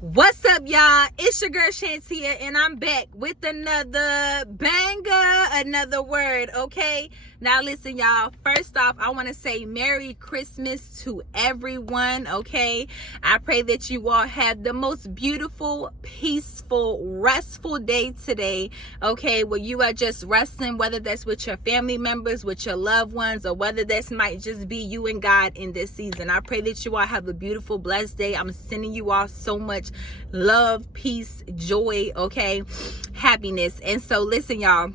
What's up, y'all? It's your girl Shantia, and I'm back with another banger, another word, okay? Now listen, y'all, first off, I want to say Merry Christmas to everyone, okay? I pray that you all have the most beautiful, peaceful, restful day today, okay? Where you are just resting, whether that's with your family members, with your loved ones, or whether this might just be you and God in this season. I pray that you all have a beautiful, blessed day. I'm sending you all so much love, peace, joy, okay, happiness. And so listen, y'all,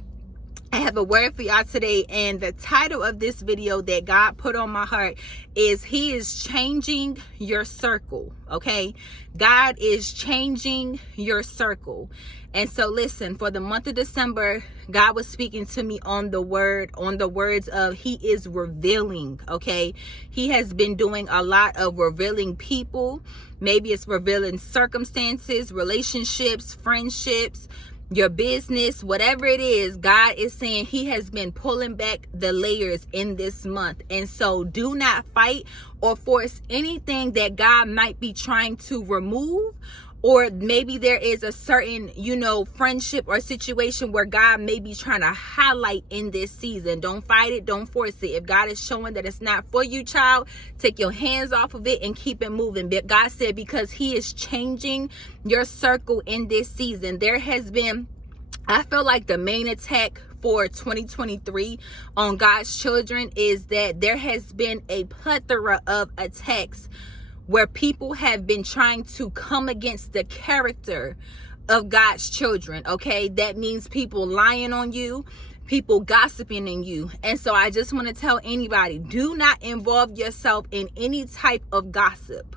I have a word for y'all today, and the title of this video that God put on my heart is He is changing your circle, okay? God is changing your circle. And so listen, for the month of December, God was speaking to me on the words of He is revealing, okay? He has been doing a lot of revealing people. Maybe it's revealing circumstances, relationships, friendships, your business, whatever it is. God is saying He has been pulling back the layers in this month. And so do not fight or force anything that God might be trying to remove. Or maybe there is a certain, friendship or situation where God may be trying to highlight in this season. Don't fight it. Don't force it. If God is showing that it's not for you, child, take your hands off of it and keep it moving. But God said, because He is changing your circle in this season, there has been, I feel like the main attack for 2023 on God's children is that there has been a plethora of attacks where people have been trying to come against the character of God's children, okay? That means people lying on you, people gossiping in you. And so I just want to tell anybody, do not involve yourself in any type of gossip.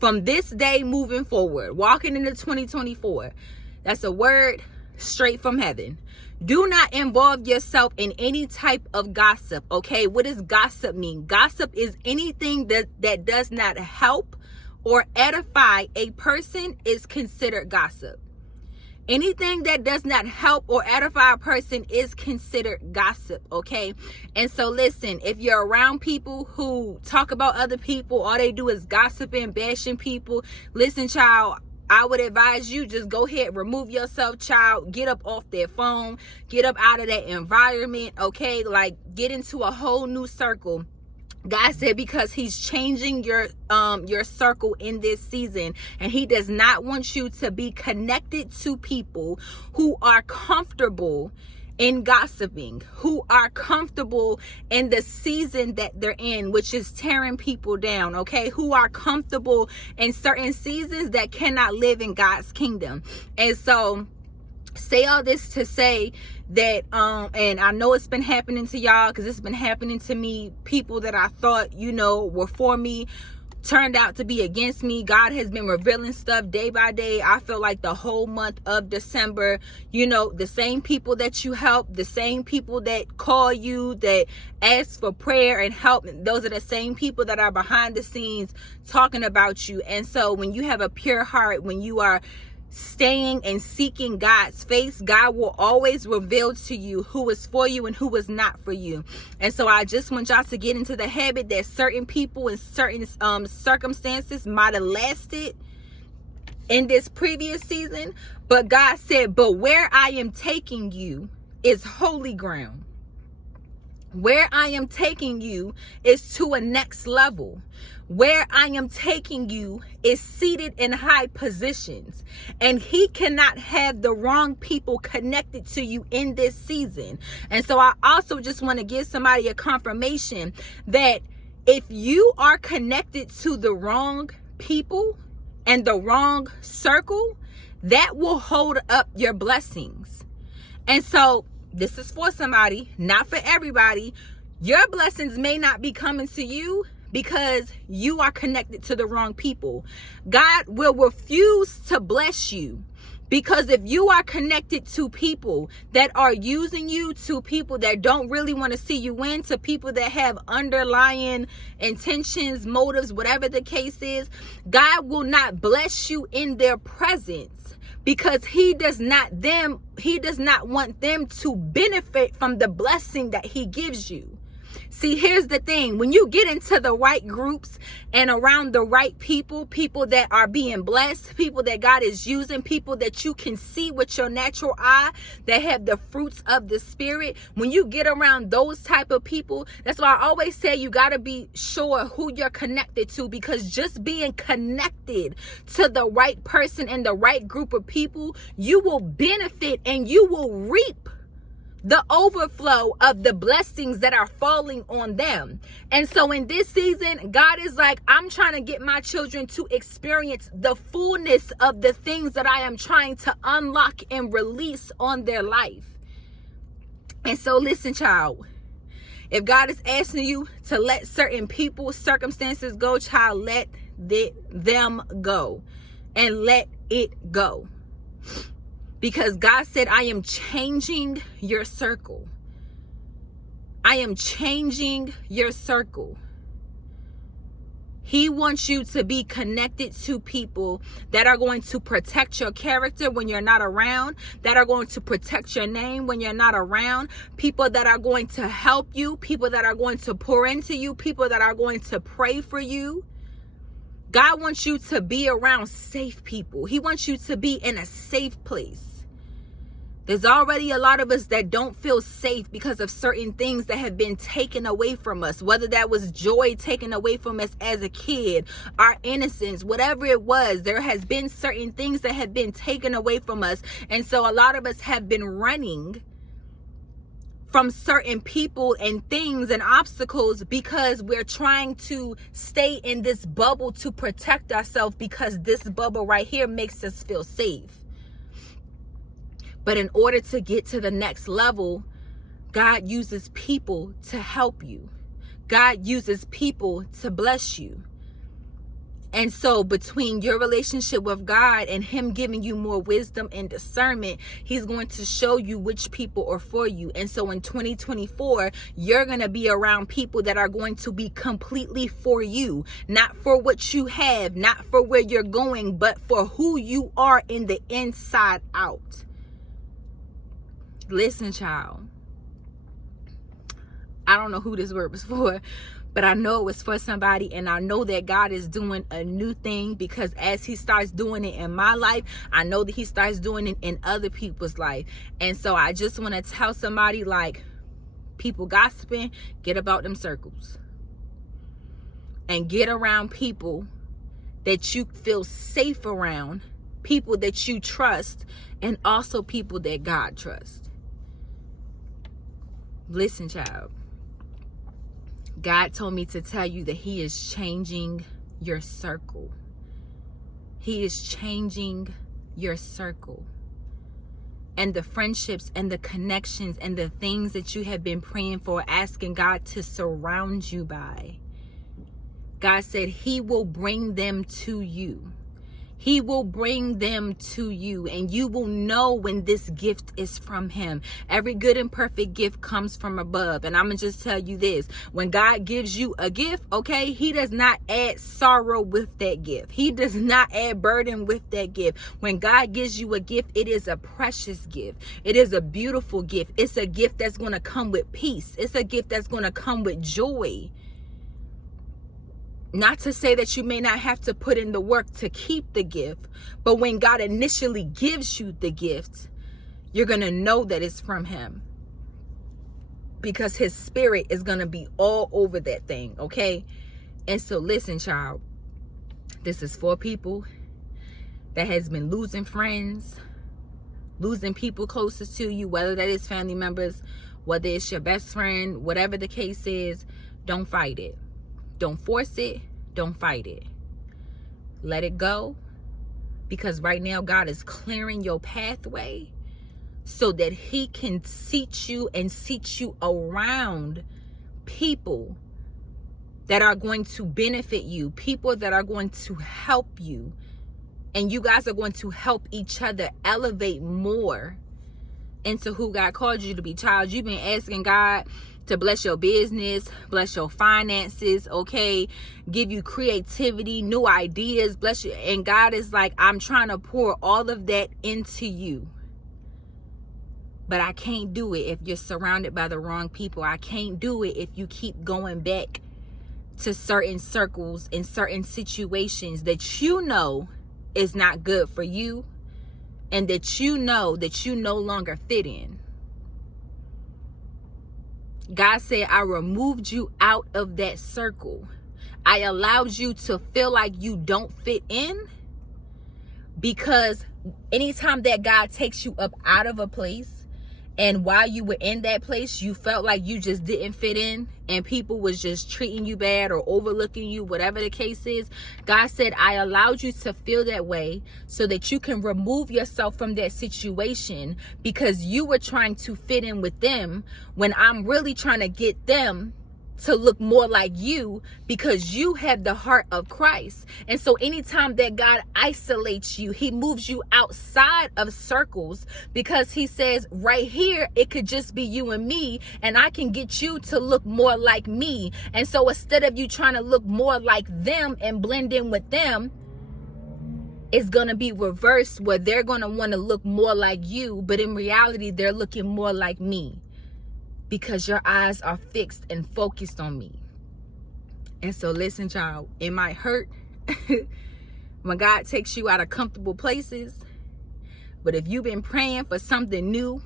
From this day moving forward, walking into 2024, that's a word straight from heaven. Do not involve yourself in any type of gossip, okay? What does gossip mean? Gossip is anything that does not help or edify a person is considered gossip. Anything that does not help or edify a person is considered gossip, okay? And so listen, if you're around people who talk about other people, all they do is gossiping, bashing people, listen, child, I would advise you just go ahead, remove yourself, child, get up off their phone, get up out of that environment, okay? Like, get into a whole new circle. God said because He's changing your circle in this season, and He does not want you to be connected to people who are comfortable in gossiping, who are comfortable in the season that they're in, which is tearing people down, okay? Who are comfortable in certain seasons that cannot live in God's kingdom. And so say all this to say that and I know it's been happening to y'all, because it's been happening to me. People that I thought were for me turned out to be against me. God has been revealing stuff day by day. I feel like the whole month of December, the same people that you help, the same people that call you, that ask for prayer and help, those are the same people that are behind the scenes talking about you. And so when you have a pure heart, when you are staying and seeking God's face, God will always reveal to you who is for you and who is not for you. And so I just want y'all to get into the habit that certain people in certain circumstances might have lasted in this previous season, but God said, but where I am taking you is holy ground. Where I am taking you is to a next level. Where I am taking you is seated in high positions, and He cannot have the wrong people connected to you in this season. And so I also just want to give somebody a confirmation that if you are connected to the wrong people and the wrong circle, that will hold up your blessings. And so this is for somebody, not for everybody. Your blessings may not be coming to you because you are connected to the wrong people. God will refuse to bless you because if you are connected to people that are using you, to people that don't really want to see you win, to people that have underlying intentions, motives, whatever the case is, God will not bless you in their presence. Because he does not want them to benefit from the blessing that He gives you. See, here's the thing. When you get into the right groups and around the right people, people that are being blessed, people that God is using, people that you can see with your natural eye, that have the fruits of the Spirit, when you get around those type of people, that's why I always say you got to be sure who you're connected to, because just being connected to the right person and the right group of people, you will benefit and you will reap the overflow of the blessings that are falling on them. And so in this season, God is like, I'm trying to get my children to experience the fullness of the things that I am trying to unlock and release on their life. And so listen, child, if God is asking you to let certain people, circumstances go, child, let them go and let it go. Because God said, I am changing your circle. I am changing your circle. He wants you to be connected to people that are going to protect your character when you're not around, that are going to protect your name when you're not around, people that are going to help you, people that are going to pour into you, people that are going to pray for you. God wants you to be around safe people. He wants you to be in a safe place. There's already a lot of us that don't feel safe because of certain things that have been taken away from us, whether that was joy taken away from us as a kid, our innocence, whatever it was. There has been certain things that have been taken away from us. And so a lot of us have been running from certain people and things and obstacles because we're trying to stay in this bubble to protect ourselves, because this bubble right here makes us feel safe. But in order to get to the next level, God uses people to help you. God uses people to bless you. And so between your relationship with God and him giving you more wisdom and discernment, he's going to show you which people are for you. And so in 2024, you're going to be around people that are going to be completely for you, not for what you have, not for where you're going, but for who you are in the inside out. Listen, child, I don't know who this word was for, but I know it was for somebody. And I know that God is doing a new thing, because as he starts doing it in my life, I know that he starts doing it in other people's life. And so I just want to tell somebody, like, people gossiping, get about them circles and get around people that you feel safe around, people that you trust, and also people that God trusts. Listen, child, God told me to tell you that he is changing your circle. He is changing your circle. And the friendships and the connections and the things that you have been praying for, asking God to surround you by, God said he will bring them to you. He will bring them to you, and you will know when this gift is from him. Every good and perfect gift comes from above. And I'm going to just tell you this. When God gives you a gift, okay, he does not add sorrow with that gift. He does not add burden with that gift. When God gives you a gift, it is a precious gift. It is a beautiful gift. It's a gift that's going to come with peace. It's a gift that's going to come with joy. Not to say that you may not have to put in the work to keep the gift, but when God initially gives you the gift, you're going to know that it's from him, because his spirit is going to be all over that thing, okay? And so listen, child, this is for people that has been losing friends, losing people closest to you, whether that is family members, whether it's your best friend, whatever the case is. Don't fight it. Don't force it. Don't fight it. Let it go, because right now God is clearing your pathway so that he can seat you and seat you around people that are going to benefit you, people that are going to help you, and you guys are going to help each other elevate more into who God called you to be. Child, you've been asking God to bless your business, bless your finances, okay? Give you creativity, new ideas, bless you. And God is like, I'm trying to pour all of that into you. But I can't do it if you're surrounded by the wrong people. I can't do it if you keep going back to certain circles and certain situations that you know is not good for you and that you know that you no longer fit in. God said, I removed you out of that circle. I allowed you to feel like you don't fit in, because anytime that God takes you up out of a place, and while you were in that place, you felt like you just didn't fit in and people was just treating you bad or overlooking you, whatever the case is. God said, I allowed you to feel that way so that you can remove yourself from that situation, because you were trying to fit in with them when I'm really trying to get them to look more like you, because you have the heart of Christ. And so anytime that God isolates you, he moves you outside of circles, because he says right here, it could just be you and me, and I can get you to look more like me. And so instead of you trying to look more like them and blend in with them, it's going to be reversed, where they're going to want to look more like you, but in reality, they're looking more like me, because your eyes are fixed and focused on me. And so listen, y'all, it might hurt when God takes you out of comfortable places, but if you've been praying for something new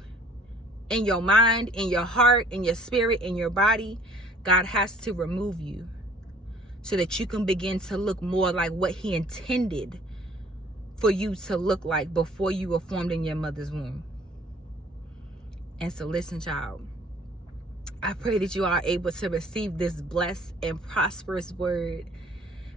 in your mind, in your heart, in your spirit, in your body, God has to remove you so that you can begin to look more like what he intended for you to look like before you were formed in your mother's womb. And so listen, child, I pray that you are able to receive this blessed and prosperous word.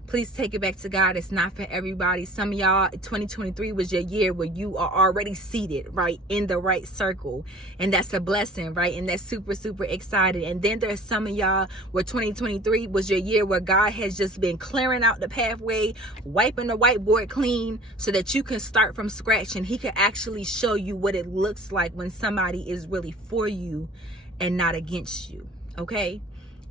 Please take it back to God. It's not for everybody. Some of y'all, 2023 was your year where you are already seated, right, in the right circle. And that's a blessing, right? And that's super, super excited. And then there's some of y'all where 2023 was your year where God has just been clearing out the pathway, wiping the whiteboard clean so that you can start from scratch. And he can actually show you what it looks like when somebody is really for you and not against you. Okay?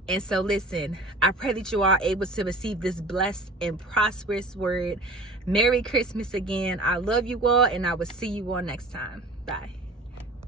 And so listen, I pray that you are able to receive this blessed and prosperous word. Merry Christmas again. I love you all, and I will see you all next time. Bye.